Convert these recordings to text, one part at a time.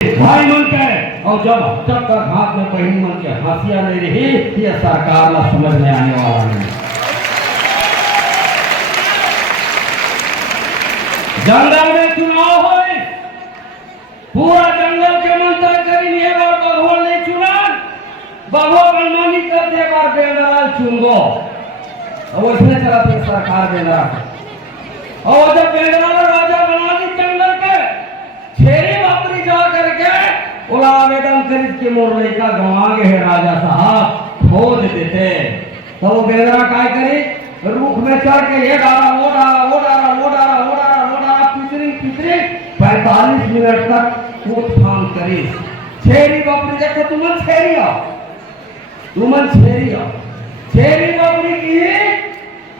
भाई मन के और जब तक हाथ में बहन मन के हंसिया नहीं रही ये सरकार ला समझ में आने वाला नहीं। जंगल में चुनाव हो पूरा जंगल के मंत्र करी ये बार भगवान नहीं चुना भगवान मनमानी करते बार बेंदराल चुनगो और इसने चला फिर सरकार बेंदरा और जब बेंदराल राजा बना दी जंगल के छेरी बापरी जा करके उला आवेदन खरीद के मोर लड़का गंवा गए है राजा साहब खोज देते तो वो बेंदरा काय करी रूख में चढ़ के ये डाला वो डाला वो डाला वो डाला वो डाला वो डाला पितरी पितरी 45 मिनट तक कूद फान करी छेरी बापरी देखो तुमन छेरी बापरी की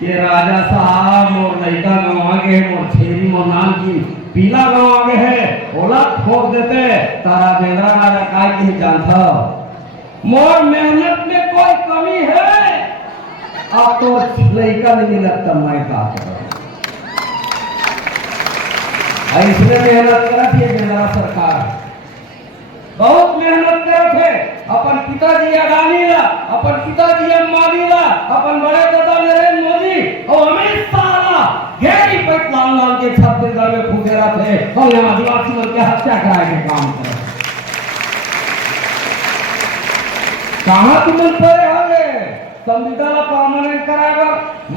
कि राजा साहब मोर लड़का गंवा गए मोर छेरी मोर नाम की पीला गंवा गए है ओला ठोक देते तारा बेंदरा राजा काय की जानता मोर मेहनत में कोई कमी है अब तो लड़का नहीं लगता मैं का इसमें मेहनत करा थी बेंदरा सरकार बहुत मेहनत करत है अपन पिताजी अडानी ला अपन पिताजी अंबानी ला अपन बड़े दादा नरेंद्र मोदी और अमित शाह ला घेरी पैट लाल के छत्तीसगढ़ में फूके थे और यहाँ आदिवासी मन के हत्या कराए के काम करे कहाँ तुम पड़े होंगे संविधान ला परमानेंट कराएगा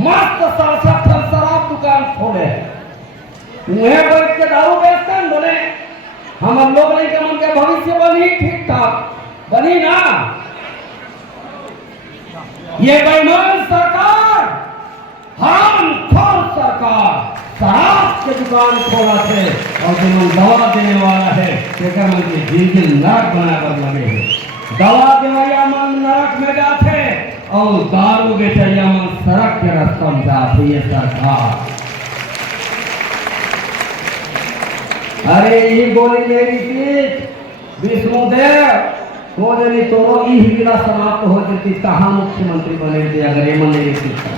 मस्त सरसठ शराब दुकान खोले उन्हें बैठ के दारू बेचते बोले हम लोग नहीं के मन के भविष्य बनी ठीक ठाक बनी ना ये बेईमान सरकार हरामखोर सरकार शराब के दुकान खोला थे और जो दवा देने वाला है तेकर मन के दिल नरक बनाकर लगे है दवा देवैया मन नरक में जाते और दारू बेचैया मन सड़क के रास्ता में जाते ये सरकार अरे ये बोली मेरी चीज विष्णुदेव तो जनी तो ई हिला समाप्त हो जाती कहाँ मुख्यमंत्री बने थे अगर ये मन नहीं सीखता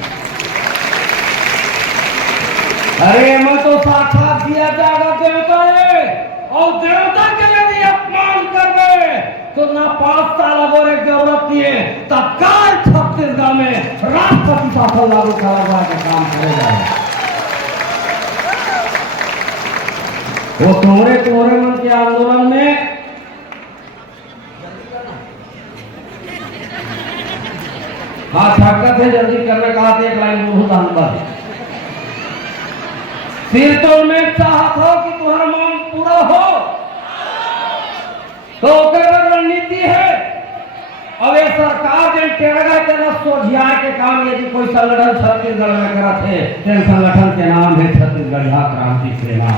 अरे मैं तो साक्षात दिया जाएगा देवता है और देवता के यदि अपमान कर गए तो ना 5 साल और एक जरूरत नहीं है तत्काल छत्तीसगढ़ में राष्ट्रपति शासन लागू करा का काम करेगा वो तुम्हारे मन के आंदोलन में हाँ छक्का थे जल्दी करने का एक लाइन बहुत अंदर सिर तो मैं चाहता हो कि तुम्हारा मांग पूरा हो तो रणनीति है अब ये सरकार ने टेढ़ा तेरा सोझिया के काम यदि कोई संगठन छत्तीसगढ़ में करा थे संगठन के नाम है छत्तीसगढ़ क्रांति सेना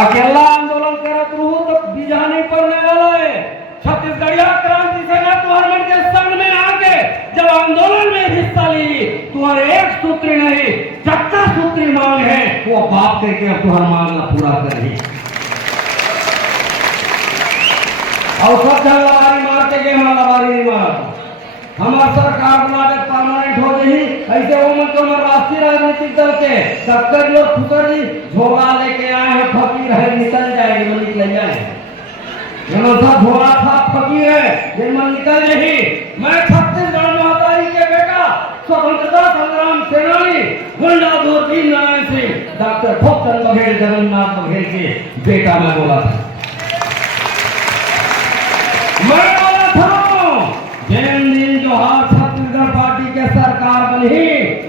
अकेला आंदोलन करत रहू तो बीजा नहीं पड़ने वाला है छत्तीसगढ़िया क्रांति सेना तुम्हारे मन के संग में आके जब आंदोलन में हिस्सा ली तुम्हारे एक सूत्री नहीं 70 सूत्री मांग है वो बाप करके तुम्हारा मांगना पूरा करी और सब जगह मारते के मालाबारी नहीं मारता हमार सरकार बनावे परमानेंट हो गई ऐसे वो मन तो राष्ट्रीय राजनीतिक दल के डॉक्टर लोग फुकर जी झोला लेके आए हैं फकीर है निकल जाएंगे वो निकल जाए जनता झोला था फकीर है जिनमें निकल नहीं मैं छत्तीसगढ़ महातारी के बेटा स्वतंत्रता संग्राम सेनानी गुंडा दूरबीन नारायण सिंह डॉक्टर भोपचंद बघेल जगन्नाथ बघेल के बेटा मैं बोला था मैं बोला था जिन दिन जोहार छत्तीसगढ़ पार्टी के सरकार बनी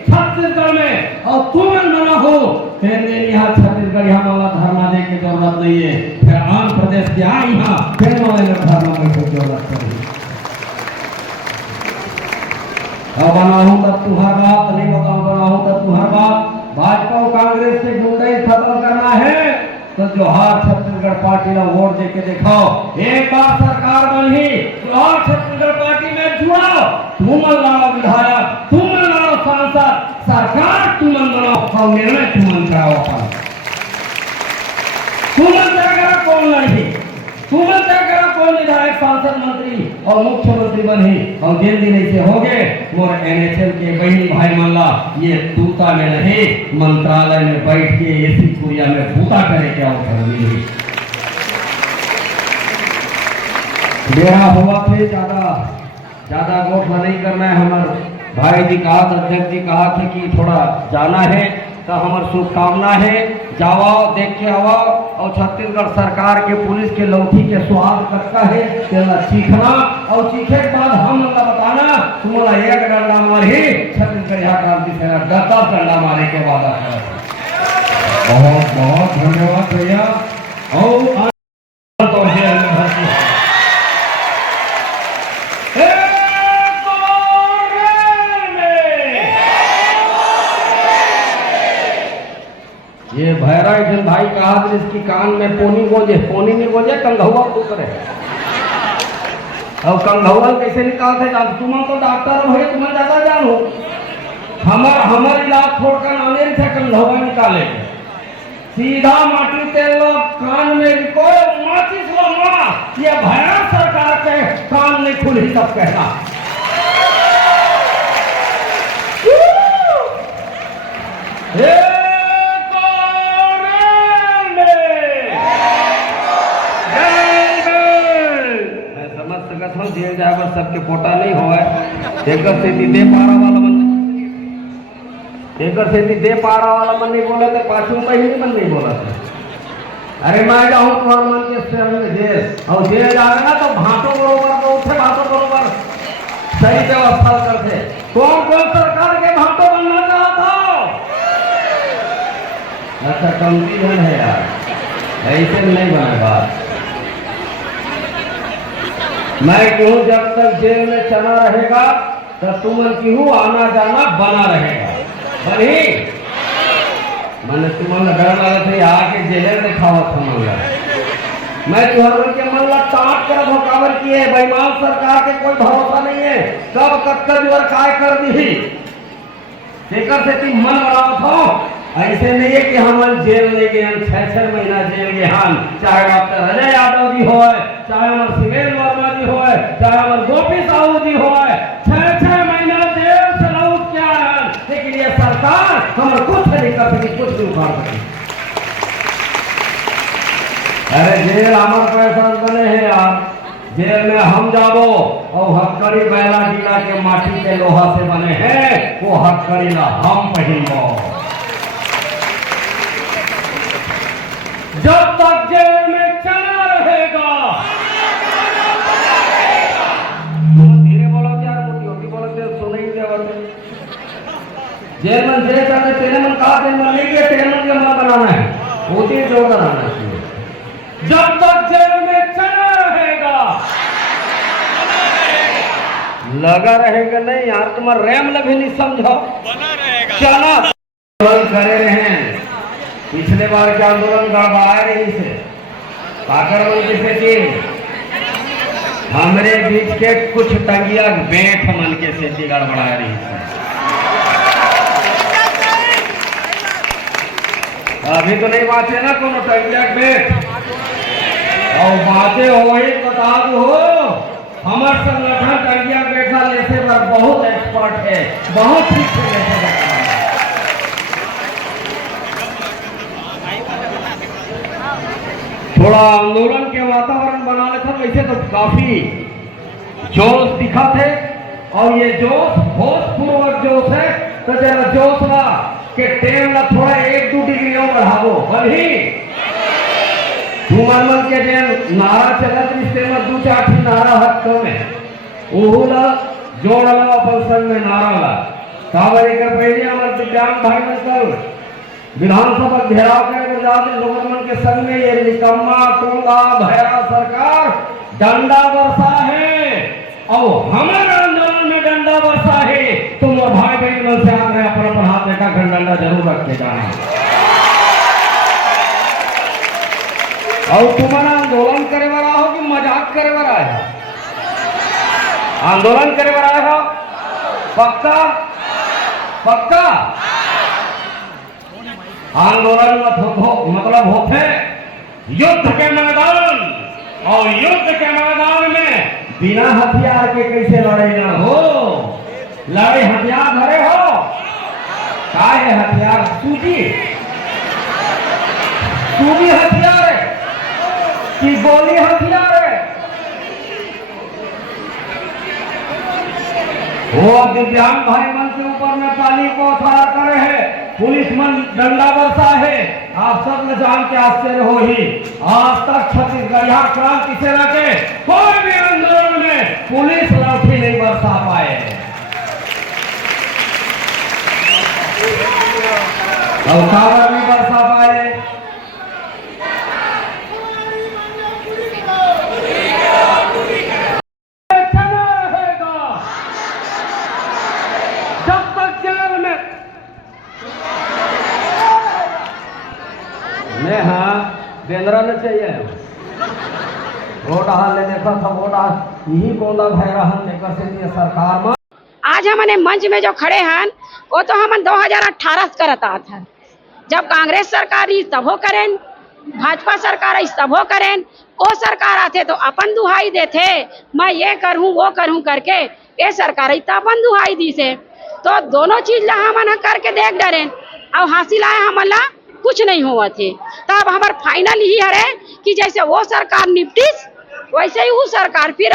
छत्तीसगढ़ में और तुम बना हो तीन दिन यहाँ छत्तीसगढ़ यहाँ वाला धरना दे की जरूरत नहीं है फिर आंध्र प्रदेश के यहाँ यहाँ फिर वाले धरना में कोई जरूरत नहीं अब बनाऊं तब तुम्हार बात नहीं बताऊं बनाऊं तब तुम्हार बात भाजपा और कांग्रेस से गुंडाई खत्म करना है तो जोहार छत्तीसगढ़ पार्टी का वोट देके दिखाओ एक बार सरकार बनी जोहार छत्तीसगढ़ पार्टी में जुड़ाओ तुम लड़ाओ विधायक तुम लड़ाओ सांसद सरकार तुम बनाओ और निर्णय तुम कराओ अपन तुम करेगा कौन नहीं तुम क्या करा कौन विधायक सांसद मंत्री और मुख्यमंत्री बने और दिन दिन ऐसे हो गए मोर एनएचएल के बहनी भाई मल्ला ये दूता में रहे मंत्रालय में बैठ के एसी कुरिया में बूता करे क्या अवसर मिली मेरा हुआ थे ज्यादा वोट नहीं करना है। हमारे भाई जी कहा अध्यक्ष जी कहा थे कि थोड़ा जाना है तो हमार शुभकामना है जाओ देख के आओ और छत्तीसगढ़ सरकार के पुलिस के लौठी के स्वाद कटका है तेरा चीखना और चीखे के बाद हम लोग बताना तुम्हारा एक डंडा मार ही छत्तीसगढ़ यहाँ क्रांति सेना 10 डंडा मारे के वादा है। बहुत बहुत धन्यवाद भैया। और ये भैरा जन भाई कहा इसकी कान में पोनी नहीं गोजे कंघुआ तू करे और कंघुआ कैसे निकालते जान तुम तो डॉक्टर भाई तुम्हें ज्यादा जानो हमार इलाज छोड़कर आने से कंघुआ निकाले सीधा माटी तेल कान में रिको माचिस लो मां ये भैरा सरकार के कान नहीं खुली तब कहना जेल जाए सबके पोटा नहीं हो एक दे पारा वाला मन नहीं बोला तो पांचों महीने मन नहीं बोला था। अरे मैं जाऊँ तुम्हारा मन के जेल और जेल जाए ना तो भाटो बरोबर तो उठे भाटो बरोबर सही व्यवस्था करते कौन सरकार के भाटो बनना चाहता अच्छा कमती धन है यार ऐसे नहीं बनेगा। मैं क्यों जब तक जेल में चला रहेगा तो तुम क्यों आना जाना बना रहेगा बनी मैंने तुम्हारा डर लगा थे आके जेल दिखावा था मंगला मैं तुम्हारे के मंगला टाट कर भोकावर किए बेईमान सरकार के कोई भरोसा नहीं है कब कत्तर और काय कर दी देकर से तुम मन बनाओ था ऐसे नहीं है कि हम जेल ले गए हम 6 महीना जेल गए हम चाहे डॉक्टर अजय यादव जी हो चाहे हमारे शिवेंद्र वर्मा जी हो चाहे हमारे गोपी साहू जी हो 6 महीना जेल से लौट क्या है लेकिन ये सरकार हमारे कुछ नहीं कर सकी कुछ नहीं उखाड़ सकी। अरे जेल हमारे पैसा बने हैं यार जेल में हम जाबो और हथकड़ी बैला डीला के माटी के लोहा से बने हैं वो हथकड़ी ला हम पहनो जब तक जेल में चला रहेगा धीरे बोलो यार मोटी होती बोलो सुन ही क्या जेल में जेल चलते तेरे मन कहा जेल में नहीं गया तेरे मन का बनाना है होती जोर बनाना चाहिए जब तक जेल में चला रहेगा लगा रहेगा नहीं यार तुम्हारा रैम लभी नहीं समझो बना रहेगा चला करे रहे पिछले बार के आंदोलन गड़बड़ाए रही से पाकर मन के हमारे बीच के कुछ टंगिया बैठ मन के से गड़बड़ा रही से अभी तो नहीं बात है ना कोनो टंगिया बैठ और बातें हो ही बता दो हमारे संगठन टंगिया बैठा लेसे पर बहुत एक्सपर्ट है बहुत ठीक से लेसे थोड़ा आंदोलन के वातावरण बना लेते वैसे तो काफी जोश दिखा थे और ये जोश होशपूर्वक जोश है तो जरा जोश ला के टेम ला थोड़ा 1-2 डिग्री और बढ़ावो बल्कि तुम मन के जेन नारा चलत रिश्ते में 2-4 नारा हक में ओहू ला जोड़ ला अपन संग में नारा ला काबर एक पहले हमारे दिव्यांग भाई कल विधानसभा घेराव करे लोगन के संग में ये निकम्मा टोंगा भया सरकार डंडा बरसा है और हमारे आंदोलन में डंडा बरसा है तुम और भाई बहन से आ रहे अपन हाथ देखा डंडा जरूर रख के जाना और तुम्हारा आंदोलन करे वाला हो कि मजाक करे वाला है आंदोलन करे वाला है पक्का पक्का आंदोलन मतलब होते युद्ध के मैदान और युद्ध के मैदान में बिना हथियार के कैसे लड़े न हो? लड़े हथियार धरे हो? क्या है हथियार? सूजी हथियार है कि गोली हथियार है? वो दिव्यांग भाई मन के ऊपर में पानी को उछाल करे है, पुलिस मन डंडा बरसा है। आप सब ने जान के आश्चर्य हो ही, आज तक छत्तीसगढ़ क्रांति से लगे कोई भी आंदोलन में पुलिस लाठी नहीं बरसा पाए। और काबर नहीं बरसा पाए? जब तक जेल में मैं बेंद्रा ने चाहिए वोट हाल ले देखा था, वोट यही कोंदा भैरा हम लेकर से दिए सरकार में। आज हमने मंच में जो खड़े हैं वो तो हम 2018 करता था, जब कांग्रेस सरकार तबो करें, भाजपा सरकार तबो करें, वो सरकार आते तो अपन दुहाई देते, मैं ये करूं वो करूं करके, ये सरकार तो अपन दुहाई दी से। तो दोनों चीज ला हमन करके देख डरे और हासिल आए हमला कुछ नहीं हुआ थे। तब हमार फाइनल ही है कि जैसे वो सरकार निपटिस वैसे ही वो सरकार फिर